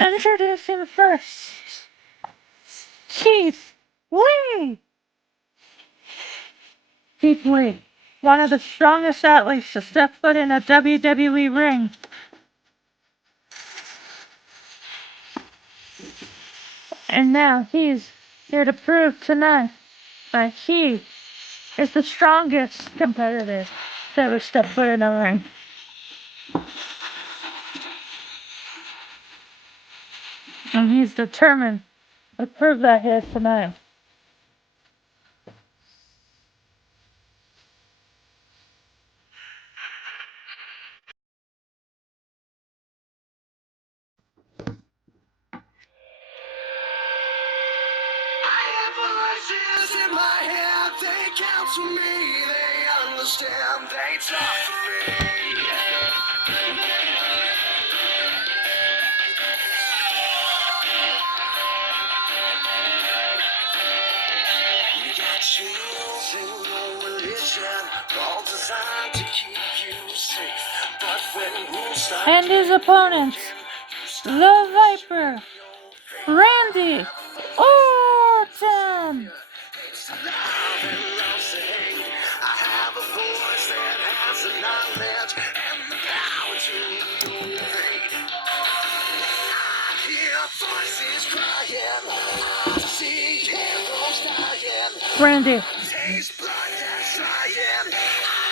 Introducing first, Keith Lee. Keith Lee, one of the strongest athletes to step foot in a WWE ring. And now he's here to prove tonight that he is the strongest competitor to ever step foot in a ring. And he's determined to prove that here tonight. Voices in my head, they counsel me, they understand, they talk to me. You got chills in no religion, all designed to keep you safe. But when rules start And his opponents, the Viper, Randy Orton. I have a voice that has the knowledge and the power to innovate. I hear voices crying, I see heroes dying. Randy. Taste blood that's trying.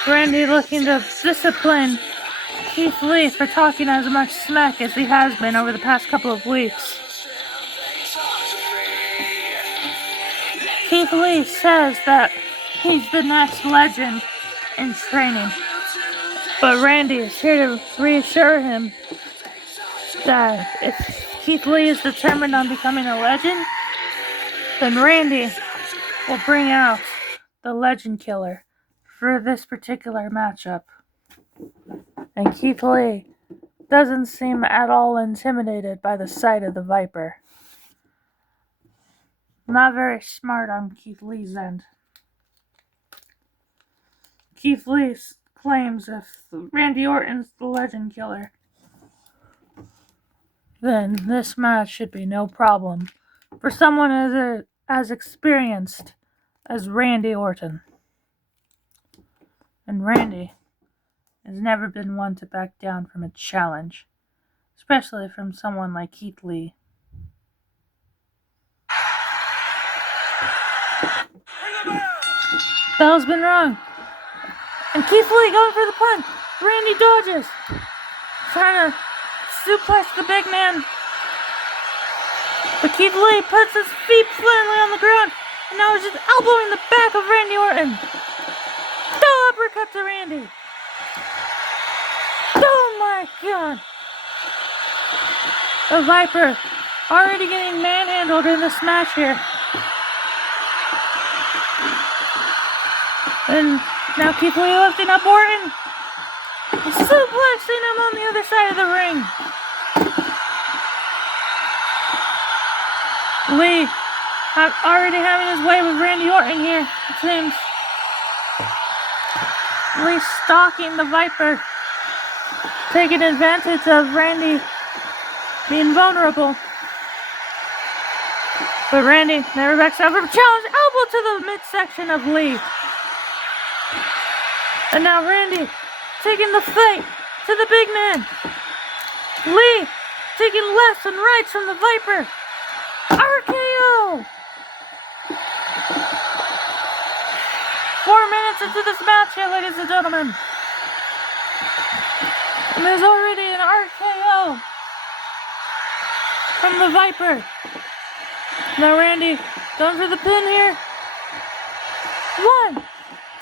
Randy looking to discipline Keith Lee for talking as much smack as he has been over the past couple of weeks. Keith Lee says that he's the next legend in training. But Randy is here to reassure him that if Keith Lee is determined on becoming a legend, then Randy will bring out the Legend Killer for this particular matchup. And Keith Lee doesn't seem at all intimidated by the sight of the Viper. Not very smart on Keith Lee's end. Keith Lee claims if Randy Orton's the Legend Killer, then this match should be no problem for someone as experienced as Randy Orton. And Randy has never been one to back down from a challenge, especially from someone like Keith Lee. Bell's been wrong. And Keith Lee going for the punch. Randy dodges. Trying to suplex the big man. But Keith Lee puts his feet firmly on the ground. And now he's just elbowing the back of Randy Orton. Double uppercut to Randy. Oh my god. The Viper already getting manhandled in this match here. And now Keith Lee lifting up Orton. Suplexing him on the other side of the ring. Lee already having his way with Randy Orton here, it seems. Lee stalking the Viper. Taking advantage of Randy being vulnerable. But Randy never backs out from a challenge. Elbow to the midsection of Lee. And now Randy taking the fight to the big man. Lee taking lefts and rights from the Viper. RKO! 4 minutes into this match here, ladies and gentlemen. And there's already an RKO from the Viper. Now Randy going for the pin here. 1,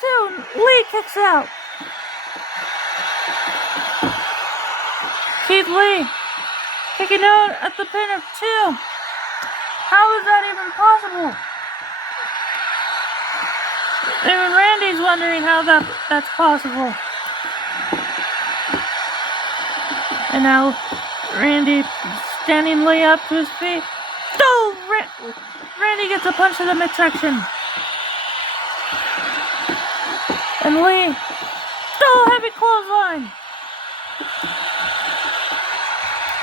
2, Lee kicks out. Keith Lee kicking out at the pin of 2. How is that even possible? Even Randy's wondering how that's possible. And now Randy standing Lee up to his feet. Oh, Randy gets a punch to the midsection. And Lee, heavy clothesline.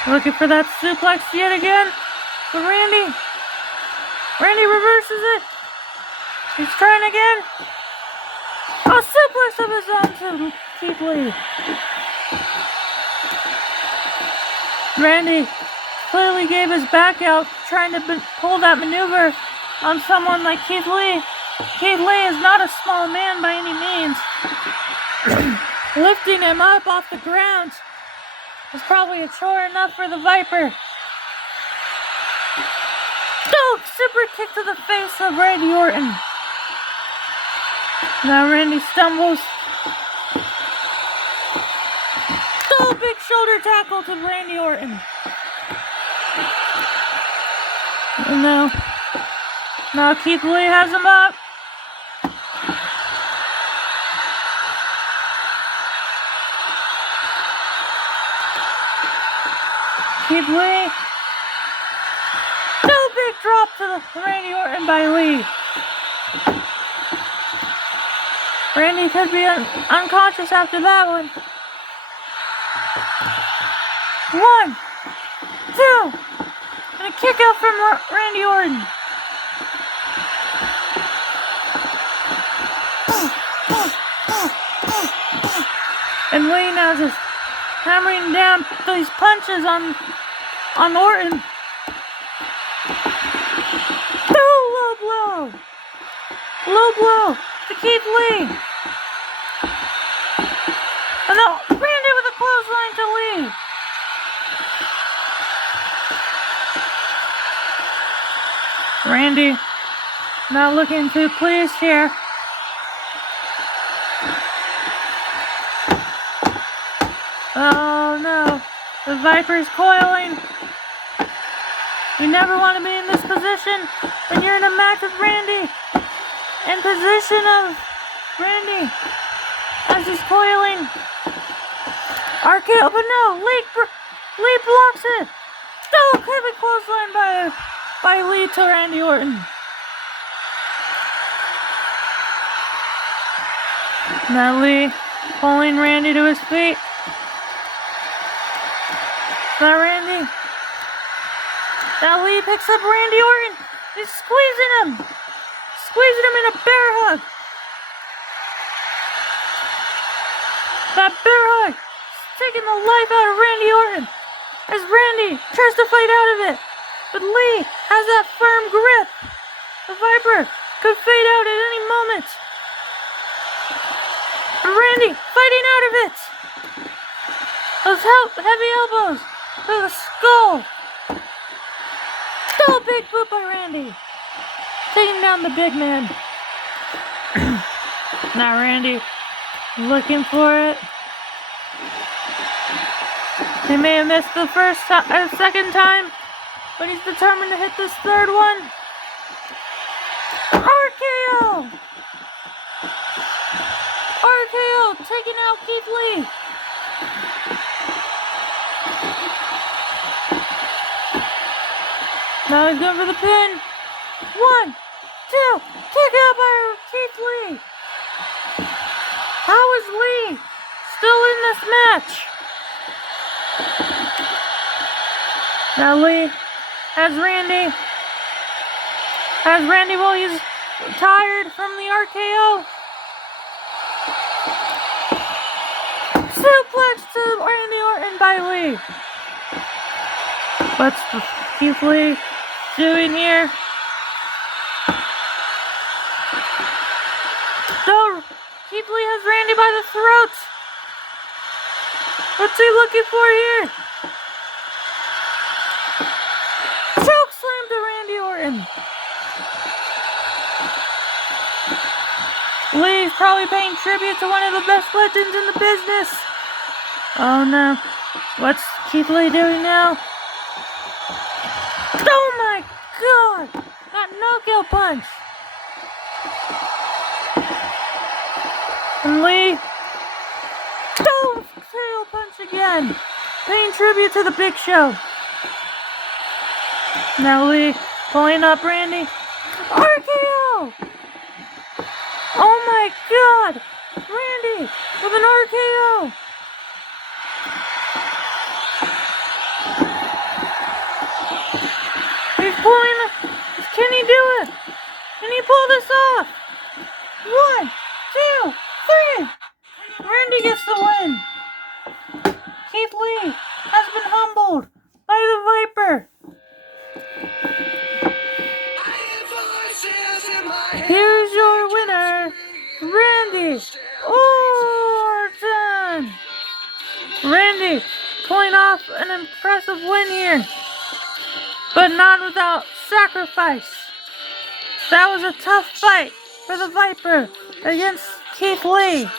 Looking for that suplex yet again. But Randy reverses it. He's trying again. A suplex of his own to Keith Lee. Randy clearly gave his back out trying to pull that maneuver on someone like Keith Lee. Keith Lee is not a small man by any means. Lifting him up off the ground was probably a chore enough for the Viper. Super kick to the face of Randy Orton. Now Randy stumbles. Big shoulder tackle to Randy Orton. And now Keith Lee has him up. Keith Lee. Big drop to Randy Orton by Lee. Randy could be unconscious after that one. 1, 2, and a kick out from Randy Orton. And Lee now just hammering down these punches on Orton. Low blow to Keith Lee. And now Randy with a clothesline to Lee. Randy now looking to please here. Oh no, the Viper's coiling. You never want to be in this position when you're in a match with Randy. In position of Randy as he's coiling. RKO, but no, Lee blocks it. Still a heavy clothesline by Lee to Randy Orton. Now Lee pulling Randy to his feet. Now Lee picks up Randy Orton. He's squeezing him in a bear hug. That bear hug is taking the life out of Randy Orton as Randy tries to fight out of it. But Lee has that firm grip. The Viper could fade out at any moment. And Randy fighting out of it. Those heavy elbows to the skull. Still a big boot by Randy. Taking down the big man. Now Randy looking for it. He may have missed the second time, but he's determined to hit this third one. RKO! RKO taking out Keith Lee. Now he's going for the pin. 1, 2, kick out by Keith Lee. How is Lee still in this match? Now Lee has Randy while he's tired from the RKO. Suplex to Randy Orton by Lee. What's Keith Lee doing here? So, Keith Lee has Randy by the throat. What's he looking for here? Choke slam to Randy Orton. Lee's probably paying tribute to one of the best legends in the business. Oh no. What's Keith Lee doing now? Oh my god! That no-kill punch. And Lee. Oh, tail punch again. Paying tribute to the Big Show. Now Lee pulling up Randy. RKO! Oh my god! Randy with an RKO! pulling off an impressive win here, but not without sacrifice. That was a tough fight for the Viper against Keith Lee.